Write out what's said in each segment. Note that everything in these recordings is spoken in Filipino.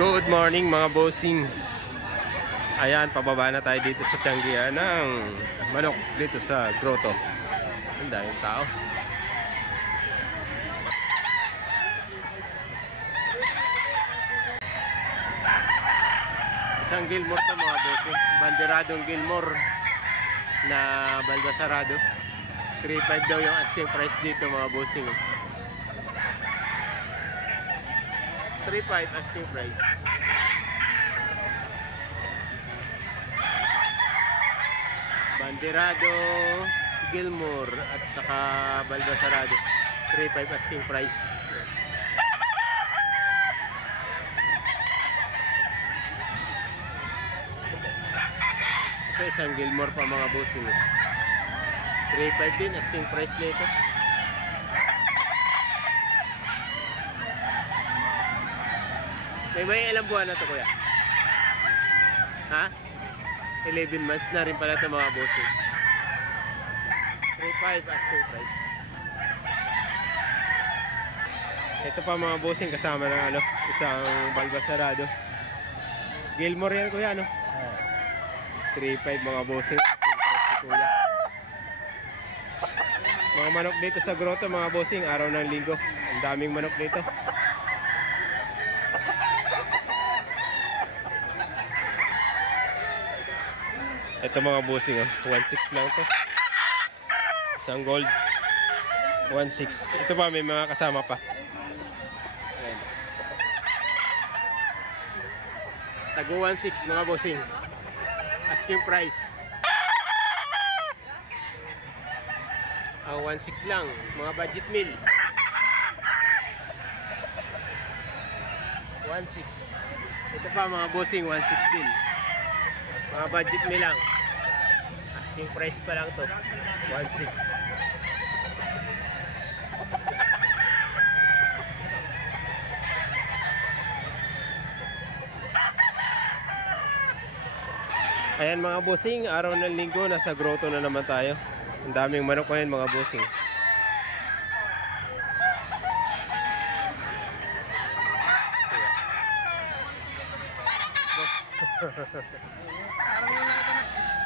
Good morning mga bossing. Ayan, pababa na tayo dito sa tiyanggihan ng manok dito sa grotto. Ang daming tao. Isang Gilmore to mga bossing. Banderadong Gilmore na balbasarado. 3.5 daw yung asking price dito mga bossing. 3.5 asking price. Banderado Gilmore at saka balbasarado 3.5 asking price. Ito isang Gilmore pa mga bossing. 3.5 din asking price nito. May ilang buwan na to kuya? Ha? 11 months na rin pala ito mga bossing. 3.5 asking price. Ito pa mga bossing kasama ng isang balbasarado. Gilmore yan kuya no? 3.5 mga bossing. Kuya. Mga manok dito sa grotto mga bossing, araw ng linggo. Ang daming manok dito. Ito mga bossing 1.6 lang to. Isang gold 1.6. Ito pa may mga kasama pa. Ayan. Tago 1.6 mga bossing. Asking price 1.6 lang. Mga budget meal 1.6. Ito pa mga bossing 1.6 din. Mga budget meal lang. Asking price pa lang to 1.6. Ayan mga bossing, araw ng linggo nasa grotto na naman tayo. Ang daming manok ngayon mga bossing.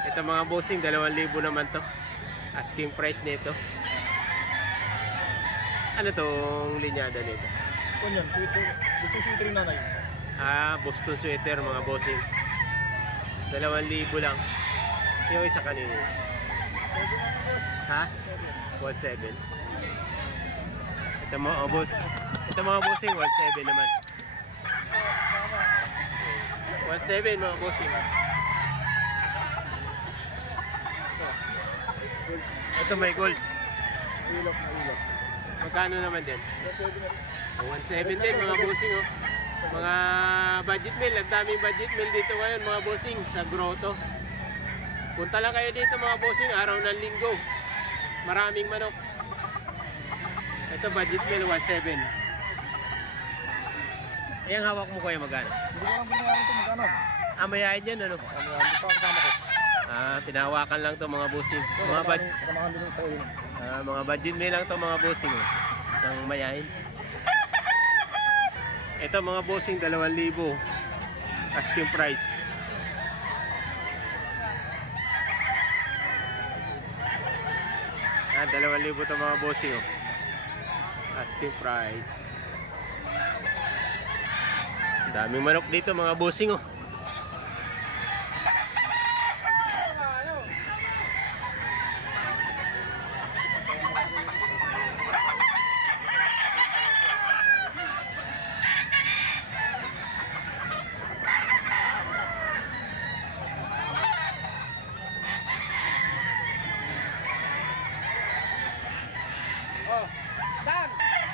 Ito mga bossing, 2,000 naman to. Asking price nito. Ano tong linyada nito? Kunyan, Boston sweater nanay. Boston sweater mga bossing. 2,000 lang. Yung isa kanina. Ha? 1.7. Ito mga bossing, 1.7 naman. 1.7 mga bossing. Ito may gold. Ilok na ilok. Magkano naman din? 1.7 din mga bossing Mga budget meal, ang daming budget meal dito ngayon mga bossing sa grotto. Punta lang kayo dito mga bossing, araw ng linggo. Maraming manok. Ito budget meal 1.7. Yang hawak mo kuya magkano? Hindi ko lang binayaran ito magkano. Mayayain yan ano? Hindi pa kasama ko. Pinahawakan lang to mga bossing. Mga budget meal lang to mga bossing. Isang mayayain. Ito mga bossing 2,000 asking price. Yan 2,000 to mga bossing asking price. Daming manok dito mga bossing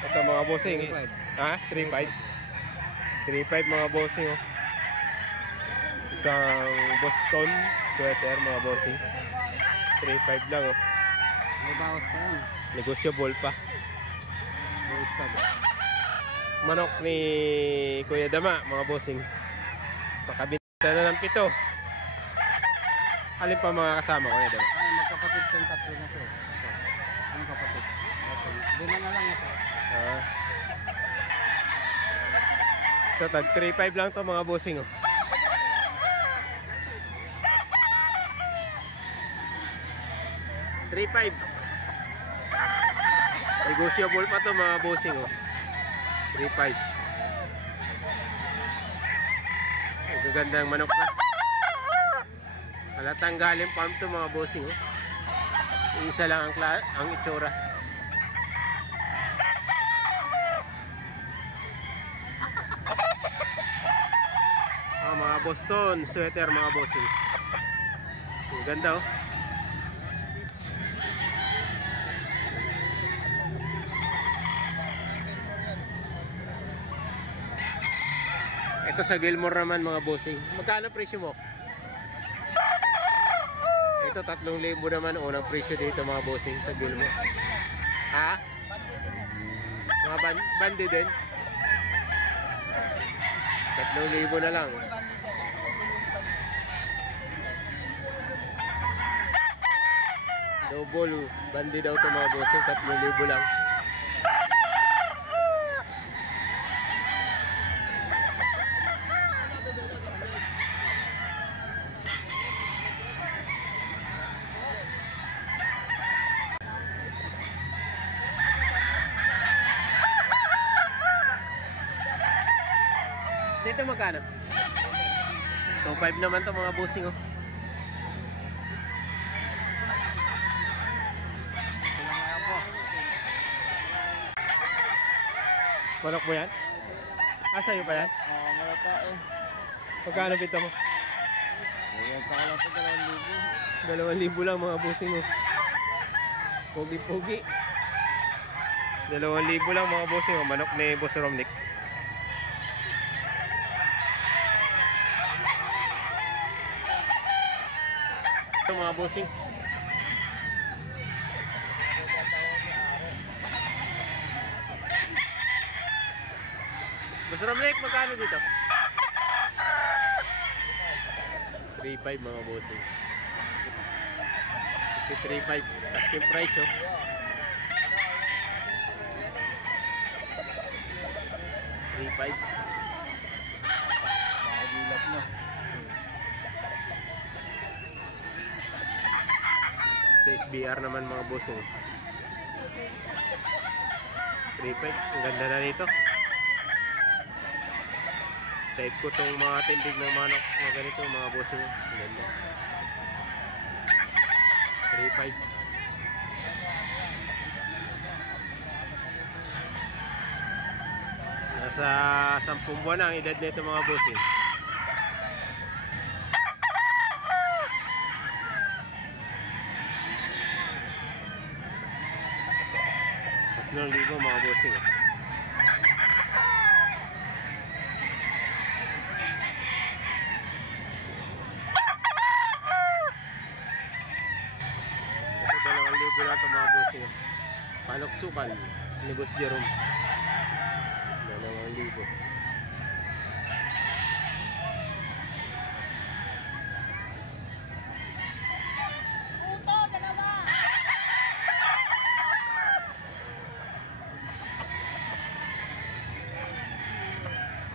Ito mga bossing is 3.5 mga bossing Isang Boston sweater mga bossing 3.5 lang May bawas pa yan. Negotiable pa. Manok ni Kuya Dama mga bossing. Pakabinta na ng 7. Alin pa mga kasama Kuya Dama? Magkapatid sa tatlo na ito. Ang kapatid. Lima na lang ito. Ito Ito, tag 3.5 lang to mga bossing, oh. $3.5. Negotiable pa to mga bossing, oh. 3.5. Ang gagandang manok na. Halatang galing farm to mga bossing, oh. Isa lang ang itsura. Mga Boston sweater mga bossing. Ang ganda, oh. Ito sa Gilmore naman mga bossing. Magkano presyo mo? Ito 3,000 naman unang presyo dito mga bossing sa Gilmore. Ha? Mga bandi din. 3,000 na lang. Double bandi daw to mga bossing, 3,000 lang. Dito magkano? 2.5 naman to mga bossing, oh. Manok mo yan? Sa'yo pa yan? Oo, malata eh. Magkano bita mo? Ayan, pa lang sa 2,000 lang mga bossing, oh. Pogi-pogi. 2,000 lang mga bossing, oh. Manok ni Boss Romnick. Ito mga bossing. Boss Romnick, magkano dito? 3.5 mga bossing. 3.5 asking price, oh. 3.5. Nakagilap na. Ito SBR naman mga bossing. 3.5. Ang ganda na nito. Type ko tong mga tindig ng manok na ganito mga bossing. Ang ganda. 3.5. Nasa 10 buwan na ang edad nito mga bossing. Ng libo mga bossing. Ito 2,000 na ito mga bossing. Panoksukan ni Boss Jerome. 2,000.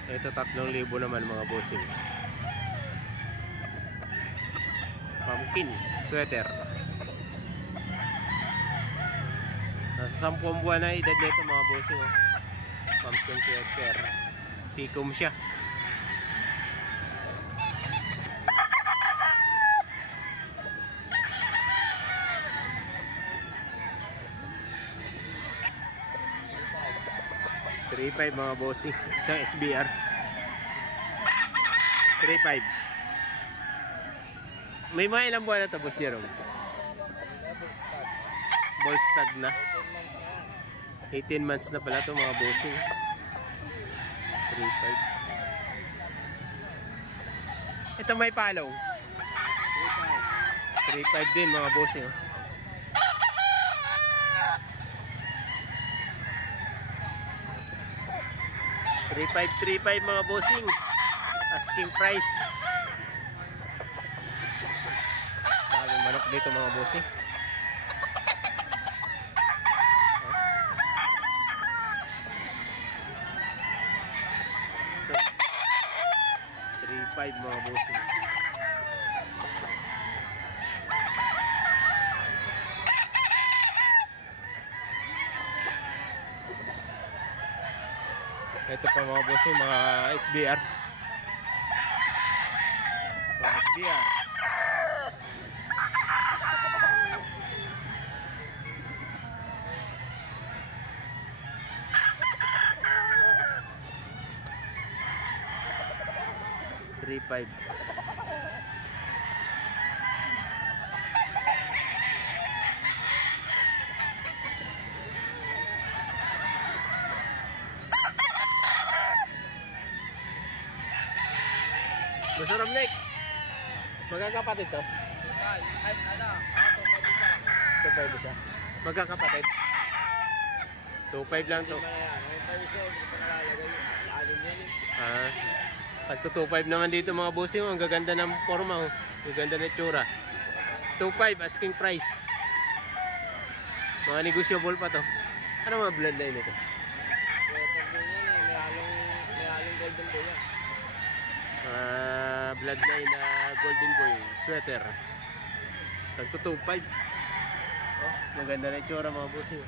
Ito 3,000 naman mga bossing. Pumpkin sweater. Nasa 10 buwan na edad nito mga bossing, oh. Pumpkin sweater. Pikom siya. $3.5 mga bossing. Isang SBR. 3.5. May mga ilang buwan na ito, Boss Jerome? Ball stag na. 18 months na pala ito mga bossing. 3.5. Ito may palaw. 3.5 din mga bossing, oh. $3.5 mga bossing. Asking price. Bagong manok dito mga bossing. Ito. 3.5 mga bossing. Ito pa mga bossing, mga SBR. Mga SBR. $3.5. Masarap, Nick. Magkakapatid to? 2.5 isa. Magkakapatid? 2.5 lang to. Ah, tagto 2.5 naman dito mga bossing. Ang gaganda ng forma. Ang gaganda ng tsura. 2.5 asking price. Mga negotiable pa to. Ano mga bloodline ito? Golden boy yan. Bloodline na golden boy sweater. Tagto 2.5. Oh, maganda na itsura mga bossing.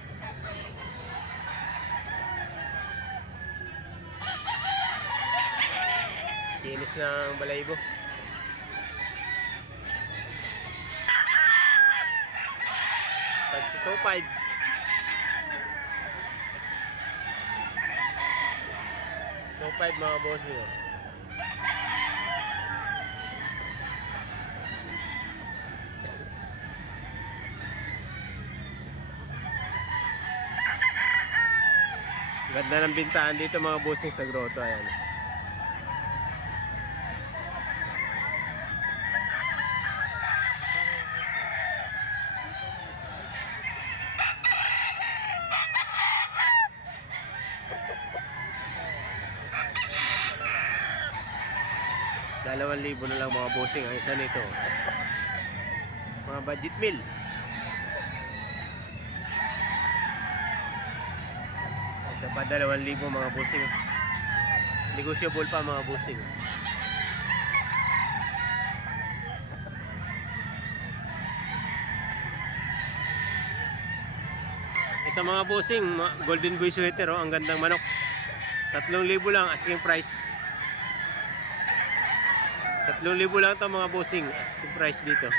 Kinis ng balayibo. Tagto 2.5. Mga bossing. Ganda ng bintahan dito mga bossing sa grotto. Ayan. $2,000 na lang mga bossing ang isa nito. Mga budget meal. Ito pa $2,000 mga bossing. Negotiable pa mga bossing. Ito mga bossing, golden boy sweater, oh, ang gandang manok. 3,000 lang asking price. 3,000 lang ito mga bossing, asking price dito.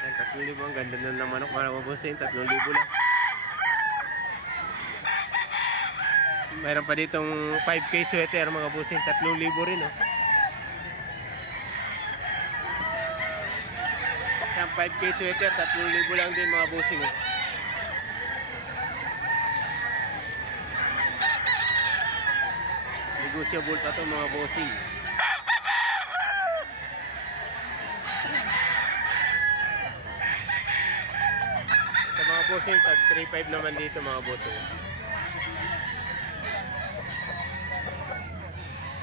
Yan, 3,000, ang ganda na ng manok mga bossing, 3,000 lang. Mayroon pa ditong 5K sweater mga bossing, 3,000 rin, oh. Ang 5K sweater, 3,000 lang din mga bossing. Negotiable pa ito mga bossing. Sa mga bossing, tag 3.5 naman dito mga bossing.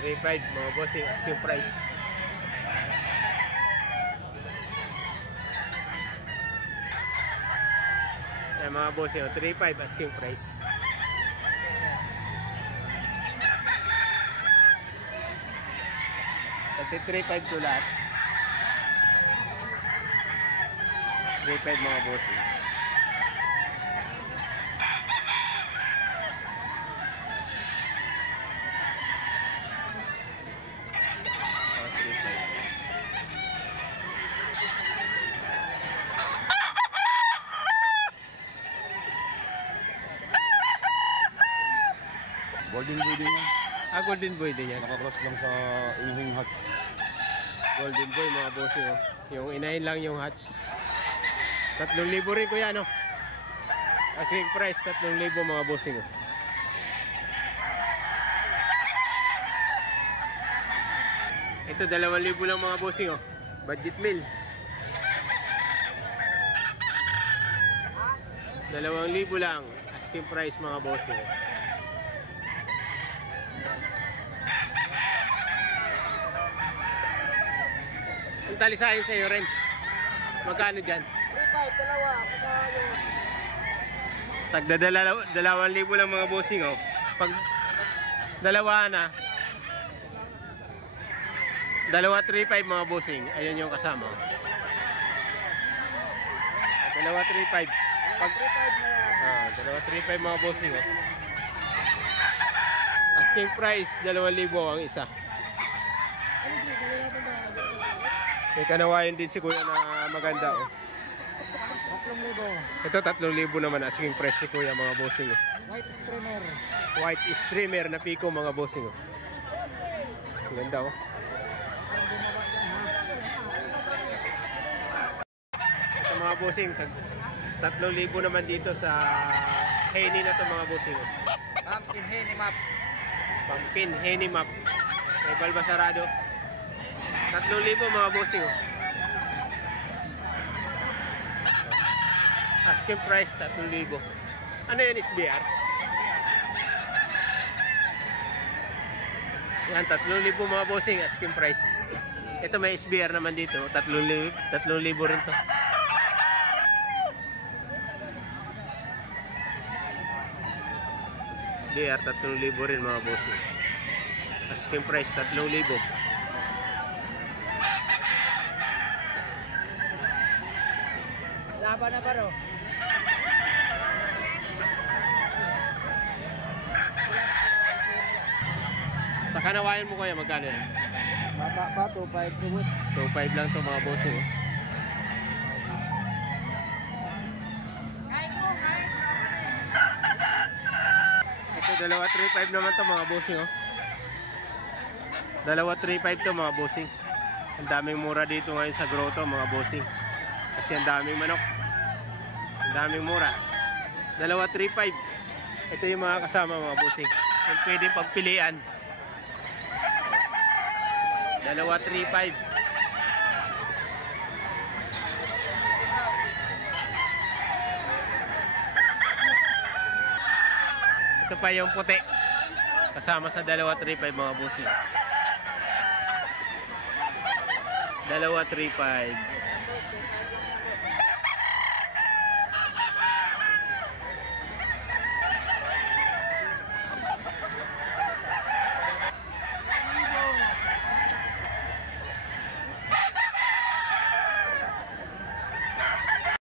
3.5 mga bossing, asking price. Yan mga bossing, 3.5 asking price. Pati 3.5 to lahat. 3.5 mga bossing. Golden boy din yan. Ah, golden boy din yan. Nakakross lang sa Inhing Hatch. Golden boy mga bossing, oh. Yung inahin lang yung hatch. 3,000 rin kuya, no? Asking price, 3,000 mga bossing, oh. Ito 2,000 lang mga bossing, oh. Budget meal. 2,000 lang. Asking price mga bossing. Ang talisahin sa'yo rin. Magkano dyan? 3.5, dalawa. Saka yung... Tagda 2,000 lang mga bossing oh. Pag dalawa na, 2,350 mga bossing. Ayun yung kasama. 2,350. Pag 2,350 mga bossing oh. Asking price 2,000 ang isa. May kanawayan din si kuya na maganda oh. 3,000. Ito 3,000 naman asking price ni kuya mga bossing oh. White streamer. White streamer na pico mga bossing oh. Ganda oh. Ito mga bossing, 3,000 naman dito sa Henny na to mga bossing oh. Pumpkin Henny Map. Pumpkin Henny Map. May balba sarado. 3,000 mga bossing oh. Asking price 3,000. Ano yan, SBR? Yan, 3,000 mga bossing, asking price. Ito may SBR naman dito, 3,000 rin to. SBR, 3,000 rin mga bossing. Asking price, 3,000. Laban na baro. Sa kanawayan mo kuya, magkano yan? Baba pa, 2.5 tubos. 2,500 lang to mga bossing. Ito 2,350 naman to mga bossing oh. 2,350 to mga bossing. Ang daming mura dito ngayon sa grotto mga bossing. Kasi ang daming manok. Ang daming mura. 2,350. Ito yung mga kasama mga bossing. Kung pwedeng pagpilian. 2,350. Ito pa yung puti. Kasama sa 2,350 mga bossing. 2,350.